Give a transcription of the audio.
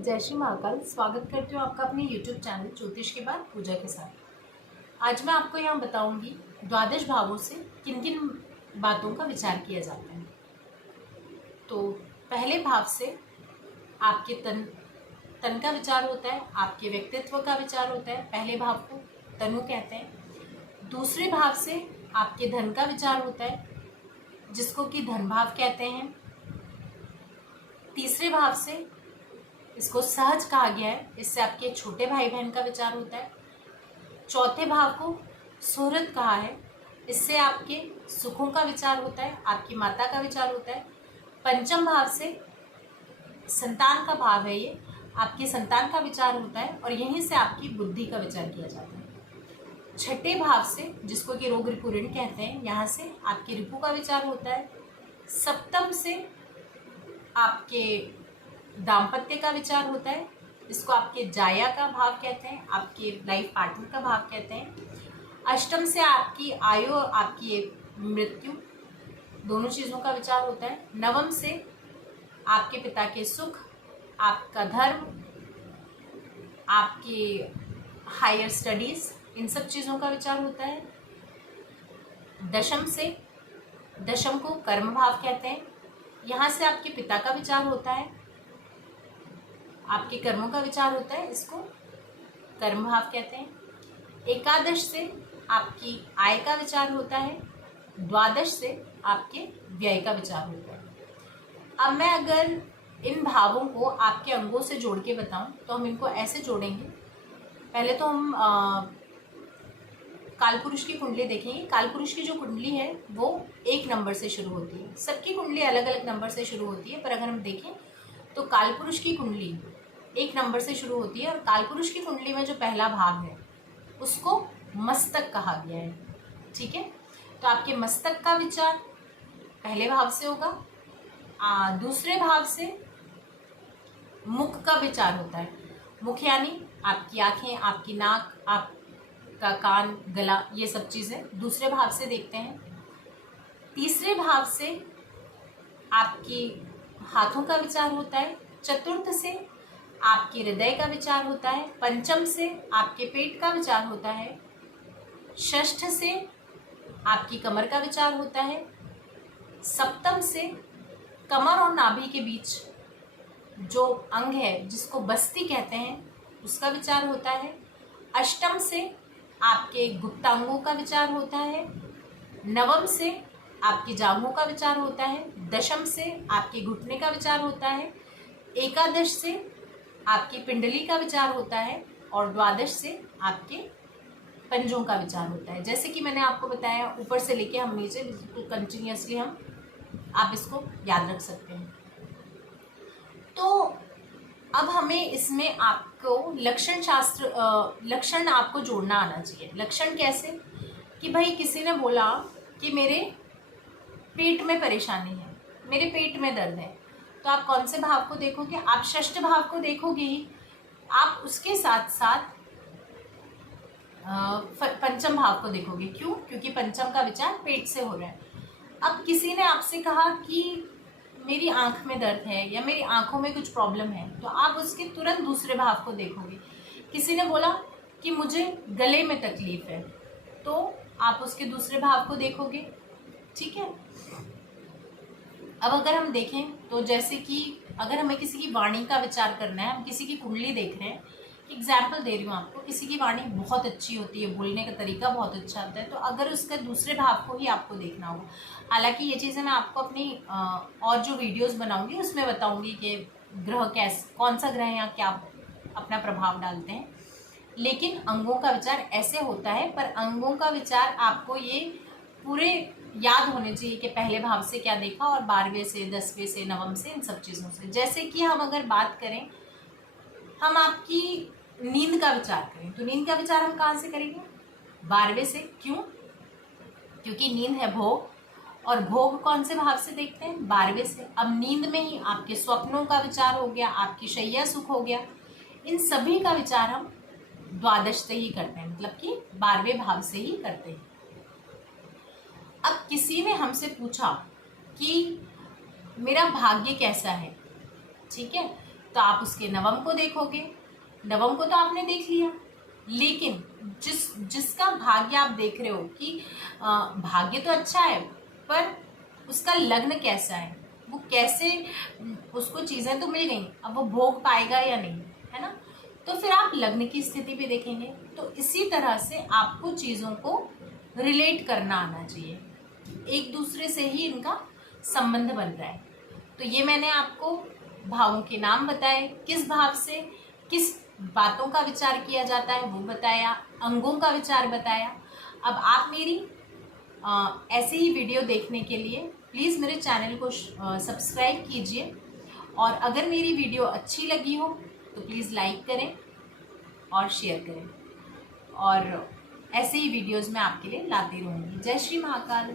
जय श्री महाकाल। स्वागत करती हूँ आपका अपने YouTube चैनल ज्योतिष के बाद पूजा के साथ। आज मैं आपको यहाँ बताऊंगी द्वादश भावों से किन किन बातों का विचार किया जाता है। तो पहले भाव से आपके तन का विचार होता है, आपके व्यक्तित्व का विचार होता है। पहले भाव को तनु कहते हैं। दूसरे भाव से आपके धन का विचार होता है, जिसको कि धन भाव कहते हैं। तीसरे भाव से इसको सहज कहा गया है, इससे आपके छोटे भाई बहन का विचार होता है। चौथे भाव को सुहृद कहा है, इससे आपके सुखों का विचार होता है, आपकी माता का विचार होता है। पंचम भाव से संतान का भाव है, ये आपके संतान का विचार होता है और यहीं से आपकी बुद्धि का विचार किया जाता है। छठे भाव से जिसको कि रोग रिपु ऋण कहते हैं, यहाँ से आपके रिपु का विचार होता है। सप्तम से आपके दाम्पत्य का विचार होता है, इसको आपके जाया का भाव कहते हैं, आपके लाइफ पार्टनर का भाव कहते हैं। अष्टम से आपकी आयु और आपकी मृत्यु दोनों चीज़ों का विचार होता है। नवम से आपके पिता के सुख, आपका धर्म, आपके हायर स्टडीज, इन सब चीज़ों का विचार होता है। दशम को कर्म भाव कहते हैं, यहाँ से आपके पिता का विचार होता है, आपके कर्मों का विचार होता है, इसको कर्म भाव कहते हैं। एकादश से आपकी आय का विचार होता है। द्वादश से आपके व्यय का विचार होता है। अब मैं अगर इन भावों को आपके अंगों से जोड़ के बताऊं तो हम इनको ऐसे जोड़ेंगे। पहले तो हम कालपुरुष की कुंडली देखेंगे। कालपुरुष की जो कुंडली है वो 1 नंबर से शुरू होती है। सबकी कुंडली अलग अलग नंबर से शुरू होती है, पर अगर हम देखें तो कालपुरुष की कुंडली 1 नंबर से शुरू होती है और कालपुरुष की कुंडली में जो पहला भाव है उसको मस्तक कहा गया है। ठीक है, तो आपके मस्तक का विचार पहले भाव से होगा। दूसरे भाव से मुख का विचार होता है। मुख यानी आपकी आंखें, आपकी नाक, आपका कान, गला, ये सब चीज़ें दूसरे भाव से देखते हैं। तीसरे भाव से आपकी हाथों का विचार होता है। चतुर्थ से आपके हृदय का विचार होता है। पंचम से आपके पेट का विचार होता है। षष्ठ से आपकी कमर का विचार होता है। सप्तम से कमर और नाभि के बीच जो अंग है जिसको बस्ती कहते हैं उसका विचार होता है। अष्टम से आपके गुप्तांगों का विचार होता है। नवम से आपकी जांघों का विचार होता है। दशम से आपके घुटने का विचार होता है। एकादश से आपकी पिंडली का विचार होता है और द्वादश से आपके पंजों का विचार होता है। जैसे कि मैंने आपको बताया, ऊपर से लेके हम नीचे बिल्कुल कंटिन्यूअसली आप इसको याद रख सकते हैं। तो अब हमें इसमें आपको लक्षण आपको जोड़ना आना चाहिए। लक्षण कैसे कि भाई किसी ने बोला कि मेरे पेट में परेशानी है, मेरे पेट में दर्द है, तो आप कौन से भाव को देखोगे? आप षष्ठ भाव को देखोगे ही। आप उसके साथ साथ पंचम भाव को देखोगे। क्यों? क्योंकि पंचम का विचार पेट से हो रहा है। अब किसी ने आपसे कहा कि मेरी आंख में दर्द है या मेरी आंखों में कुछ प्रॉब्लम है, तो आप उसके तुरंत दूसरे भाव को देखोगे। किसी ने बोला कि मुझे गले में तकलीफ है, तो आप उसके दूसरे भाव को देखोगे। ठीक है, अब अगर हम देखें तो जैसे कि अगर हमें किसी की वाणी का विचार करना है, हम किसी की कुंडली देख रहे हैं, एग्जाम्पल दे रही हूँ आपको, किसी की वाणी बहुत अच्छी होती है, बोलने का तरीका बहुत अच्छा होता है, तो अगर उसका दूसरे भाव को ही आपको देखना होगा। हालांकि ये चीज़ें मैं आपको अपनी और जो वीडियोस बनाऊंगी उसमें बताऊंगी कि ग्रह कौन सा ग्रह यहाँ क्या अपना प्रभाव डालते हैं, लेकिन अंगों का विचार ऐसे होता है। पर अंगों का विचार आपको ये पूरे याद होने चाहिए कि पहले भाव से क्या देखा और 12वें से, 10वें से, नवम से, इन सब चीज़ों से। जैसे कि हम अगर बात करें, हम आपकी नींद का विचार करें, तो नींद का विचार हम कहाँ से करेंगे? 12वें से। क्यों? क्योंकि नींद है भोग, और भोग कौन से भाव से देखते हैं? 12वें से। अब नींद में ही आपके स्वप्नों का विचार हो गया, आपकी शैया सुख हो गया, इन सभी का विचार हम द्वादश से ही करते हैं, मतलब कि 12वें भाव से ही करते हैं। अब किसी ने हमसे पूछा कि मेरा भाग्य कैसा है, ठीक है, तो आप उसके नवम को देखोगे, नवम को तो आपने देख लिया, लेकिन जिसका भाग्य आप देख रहे हो कि भाग्य तो अच्छा है पर उसका लग्न कैसा है, वो कैसे, उसको चीज़ें तो मिल गई, अब वो भोग पाएगा या नहीं, है ना। तो फिर आप लग्न की स्थिति पे देखेंगे। तो इसी तरह से आपको चीज़ों को रिलेट करना आना चाहिए, एक दूसरे से ही इनका संबंध बन रहा है। तो ये मैंने आपको भावों के नाम बताए, किस भाव से किस बातों का विचार किया जाता है वो बताया, अंगों का विचार बताया। अब आप मेरी ऐसे ही वीडियो देखने के लिए प्लीज़ मेरे चैनल को सब्सक्राइब कीजिए, और अगर मेरी वीडियो अच्छी लगी हो तो प्लीज़ लाइक करें और शेयर करें, और ऐसे ही वीडियोज़ मैं आपके लिए लाती रहूँगी। जय श्री महाकाल।